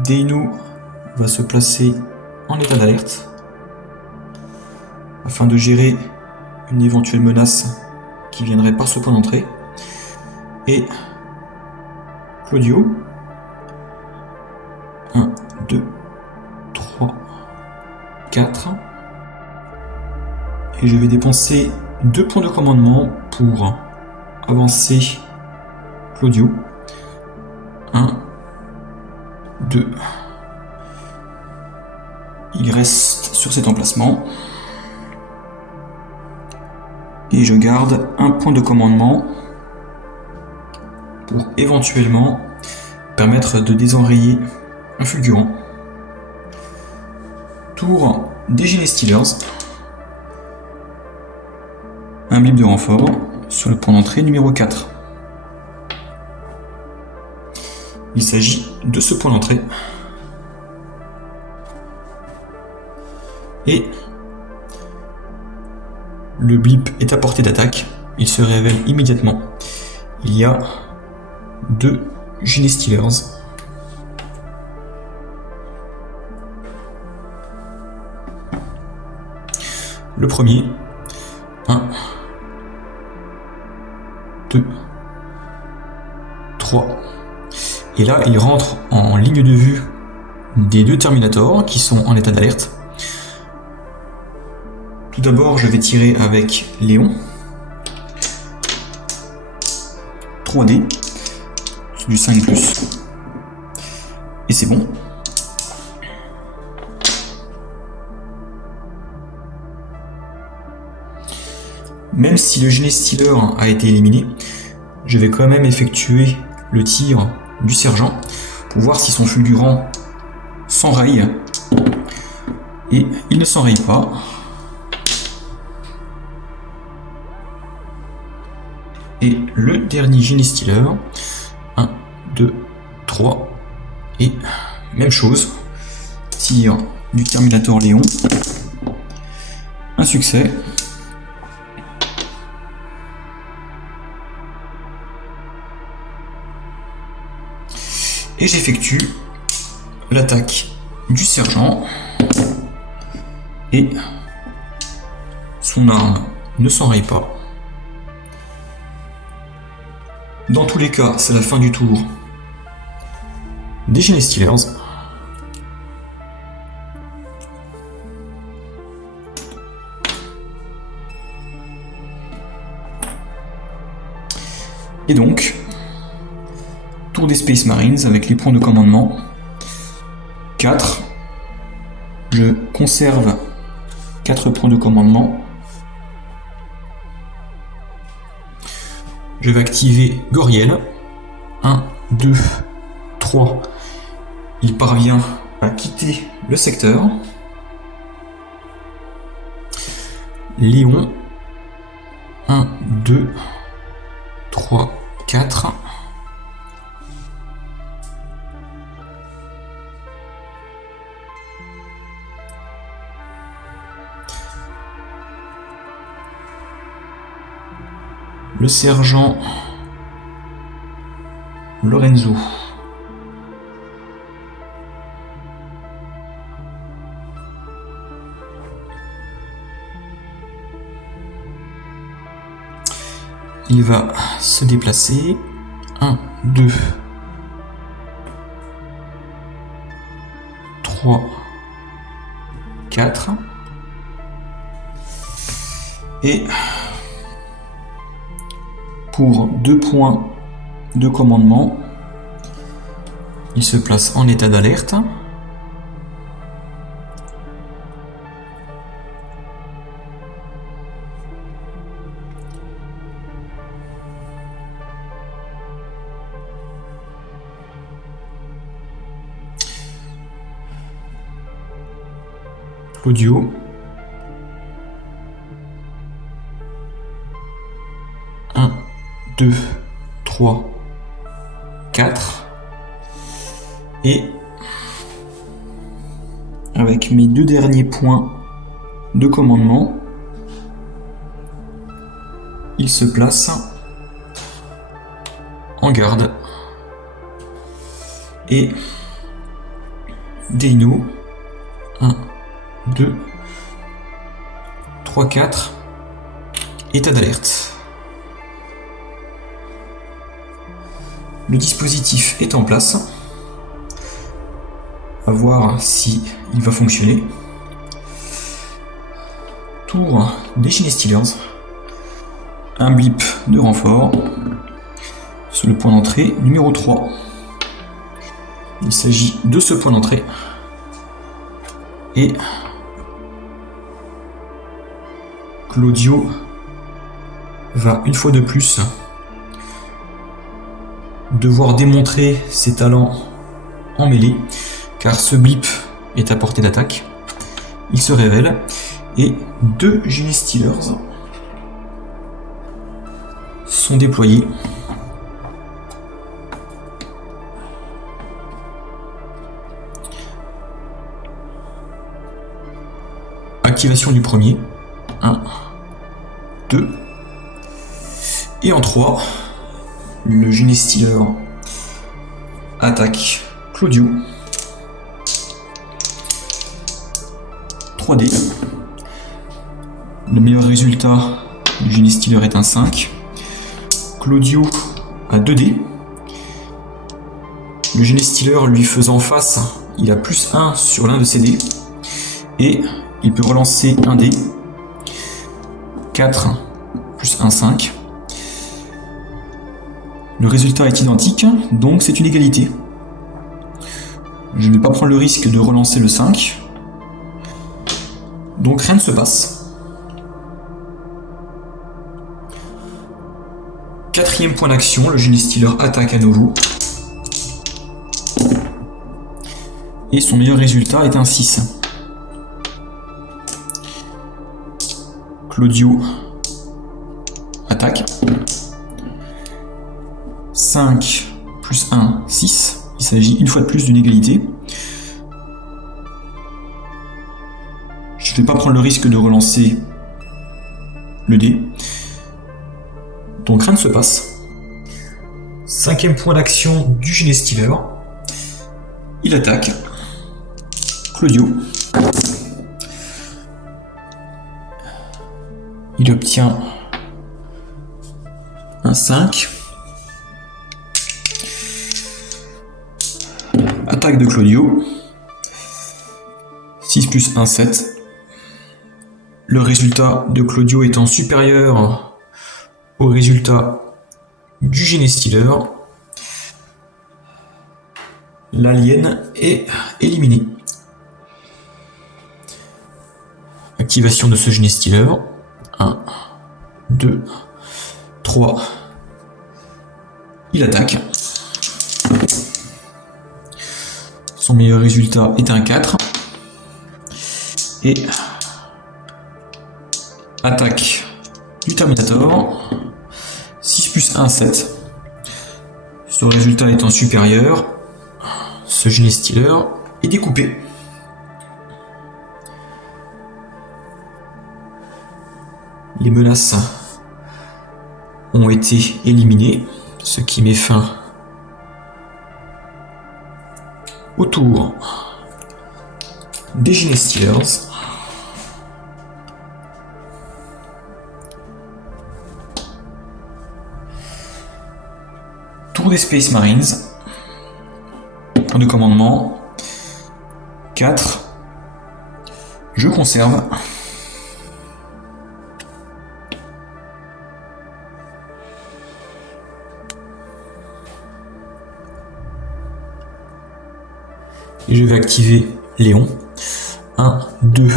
Deino va se placer en état d'alerte afin de gérer une éventuelle menace qui viendrait par ce point d'entrée. Et Claudio, 1, 2, 3, 4. Et je vais dépenser 2 points de commandement pour avancer Claudio. 1, 2. Il reste sur cet emplacement. Et je garde 1 point de commandement pour éventuellement permettre de désenrayer un fulgurant. Tour des génie stealers. Un blip de renfort sur le point d'entrée numéro 4. Il s'agit de ce point d'entrée. Et le blip est à portée d'attaque. Il se révèle immédiatement. Il y a 2 génie stealers. Le premier, 1, 2, 3. Et là, il rentre en ligne de vue des deux Terminators qui sont en état d'alerte. Tout d'abord, je vais tirer avec Léon. 3D. Du 5+. Et c'est bon. Même si le Genestealer a été éliminé, je vais quand même effectuer le tir du sergent pour voir si son fulgurant s'enraye. Et il ne s'enraye pas. Et le dernier Genestealer, 1, 2, 3, et même chose, tir du Terminator Léon, un succès. Et j'effectue l'attaque du sergent, et son arme ne s'enraye pas. Dans tous les cas, c'est la fin du tour des Genestealers. Et donc, tour des Space Marines avec les points de commandement. 4. Je conserve 4 points de commandement. Je vais activer Goriel. 1, 2, 3. Il parvient à quitter le secteur. Léon. 1, 2, 3, 4. Le sergent Lorenzo. Il va se déplacer. 1, 2, 3, 4. Et pour 2 points de commandement, il se place en état d'alerte. Claudio. 1, 2, 3, 4. Et avec mes 2 derniers points de commandement, il se place en garde. Et Deino. 1, 2, 3, 4. État d'alerte. Le dispositif est en place. À voir si il va fonctionner. Tour des Genestealers. Un blip de renfort sur le point d'entrée numéro 3. Il s'agit de ce point d'entrée. Et Claudio va une fois de plus devoir démontrer ses talents en mêlée, car ce blip est à portée d'attaque. Il se révèle et 2 Genestealers sont déployés. Activation du premier. 1, 2. Et en 3, le Genestealer attaque Claudio. 3D. Le meilleur résultat du Genestealer est un 5. Claudio a 2 dés. Le Genestealer lui faisant face, il a +1 sur l'un de ses dés. Et il peut relancer un dé. 4 plus 1, 5. Le résultat est identique, donc c'est une égalité. Je ne vais pas prendre le risque de relancer le 5. Donc rien ne se passe. 4e point d'action, le Genestealer attaque à nouveau. Et son meilleur résultat est un 6. Claudio attaque. 5 plus 1, 6. Il s'agit une fois de plus d'une égalité. Je ne vais pas prendre le risque de relancer le dé. Donc rien ne se passe. 5e point d'action du Genestealer. Il attaque. Claudio. Il obtient un 5. Attaque de Claudio. 6 plus 1, 7. Le résultat de Claudio étant supérieur au résultat du Genestealer, l'alien est éliminé. Activation de ce Genestealer. 1, 2, 3. Il attaque. Son meilleur résultat est un 4. Et attaque du Terminator. 6 plus 1, 7. Son résultat étant supérieur, ce Genestealer est découpé. Les menaces ont été éliminées, ce qui met fin au tour des Genestealers. Tour des Space Marines. Point de commandement. 4. Je conserve. Et je vais activer Léon. 1, 2,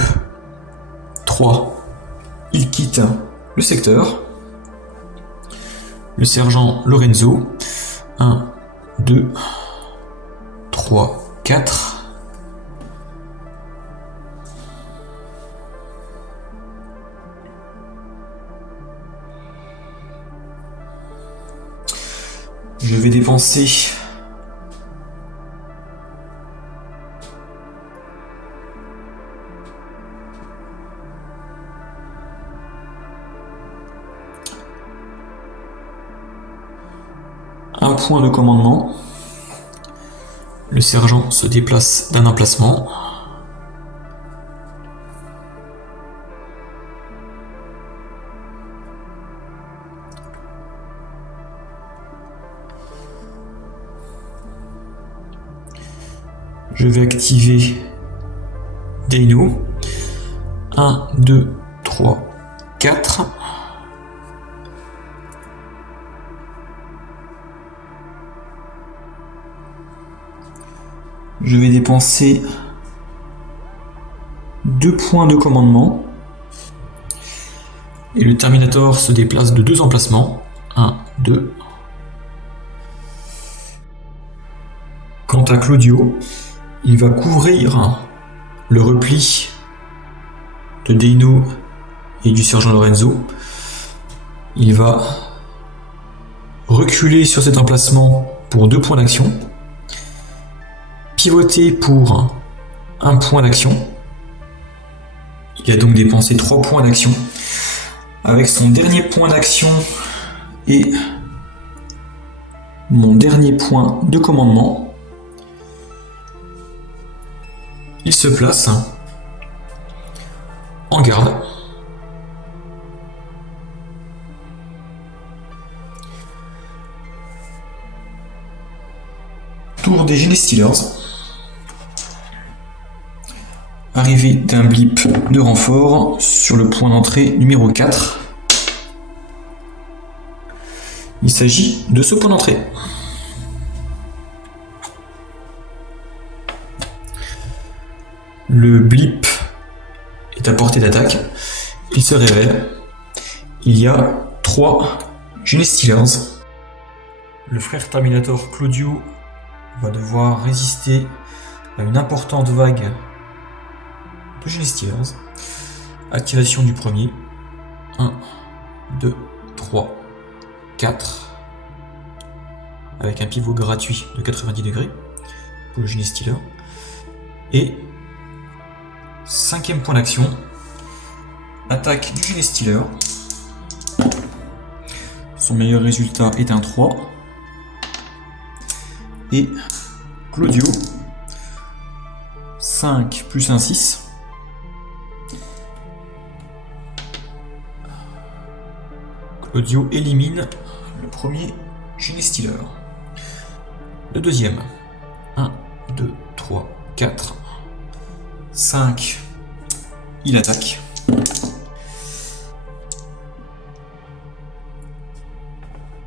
3. Il quitte le secteur. Le sergent Lorenzo. 1, 2, 3, 4. Je vais dépenser un point de commandement. Le sergent se déplace d'un emplacement. Je vais activer Dino. 1, 2, 3, 4. Je vais dépenser 2 points de commandement. Et le Terminator se déplace de 2 emplacements. 1, 2. Quant à Claudio, il va couvrir le repli de Dino et du sergent Lorenzo. Il va reculer sur cet emplacement pour 2 points d'action. Pivoter pour 1 point d'action. Il a donc dépensé 3 points d'action. Avec son dernier point d'action et mon dernier point de commandement, il se place en garde. Tour des Genestealers. Arrivée d'un blip de renfort sur le point d'entrée numéro 4. Il s'agit de ce point d'entrée. Le blip est à portée d'attaque. Il se révèle. Il y a 3 Genestealers. Le frère Terminator Claudio va devoir résister à une importante vague de Genestealers. Activation du premier. 1, 2, 3, 4. Avec un pivot gratuit de 90 degrés pour le Genestealer. Et 5e point d'action. Attaque du Genestealer. Son meilleur résultat est un 3. Et Claudio, 5 plus un 6. Claudio élimine le premier Genestealer. Le deuxième. 1, 2, 3, 4, 5. Il attaque.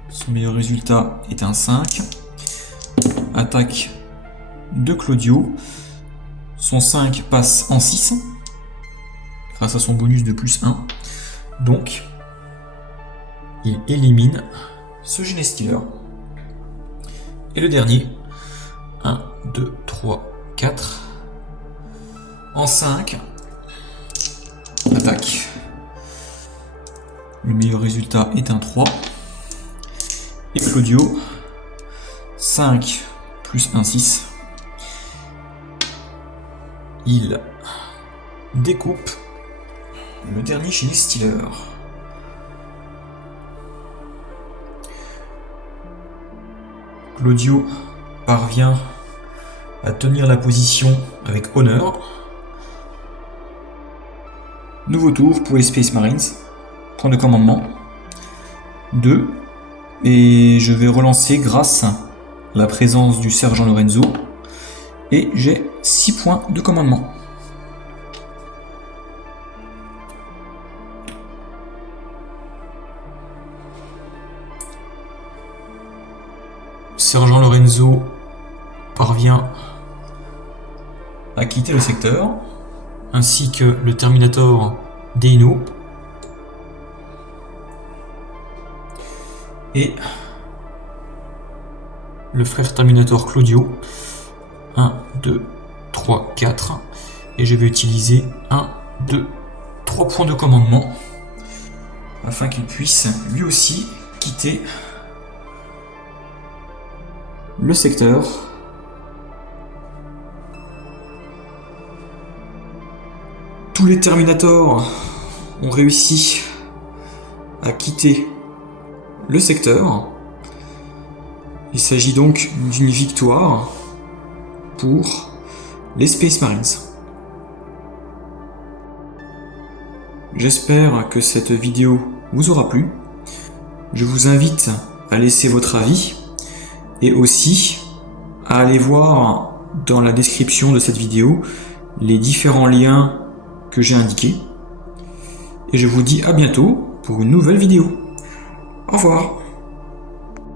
Son meilleur résultat est un 5. Attaque de Claudio. Son 5 passe en 6 grâce à son bonus de plus 1. Donc, il élimine ce Genestealer. Et le dernier, 1, 2, 3, 4. En 5, attaque. Le meilleur résultat est un 3. Et Claudio, 5 plus un 6. Il découpe le dernier Genestealer. Claudio parvient à tenir la position avec honneur. Nouveau tour pour les Space Marines. Point de commandement. 2. Et je vais relancer grâce à la présence du sergent Lorenzo. Et j'ai 6 points de commandement. Sergent Lorenzo parvient à quitter le secteur, ainsi que le Terminator Deino. Et le frère Terminator Claudio. 1, 2, 3, 4. Et je vais utiliser 1, 2, 3 points de commandement afin qu'il puisse lui aussi quitter le secteur. Tous les Terminators ont réussi à quitter le secteur. Il s'agit donc d'une victoire pour les Space Marines. J'espère que cette vidéo vous aura plu. Je vous invite à laisser votre avis et aussi à aller voir dans la description de cette vidéo les différents liens que j'ai indiqués. Et je vous dis à bientôt pour une nouvelle vidéo. Au revoir.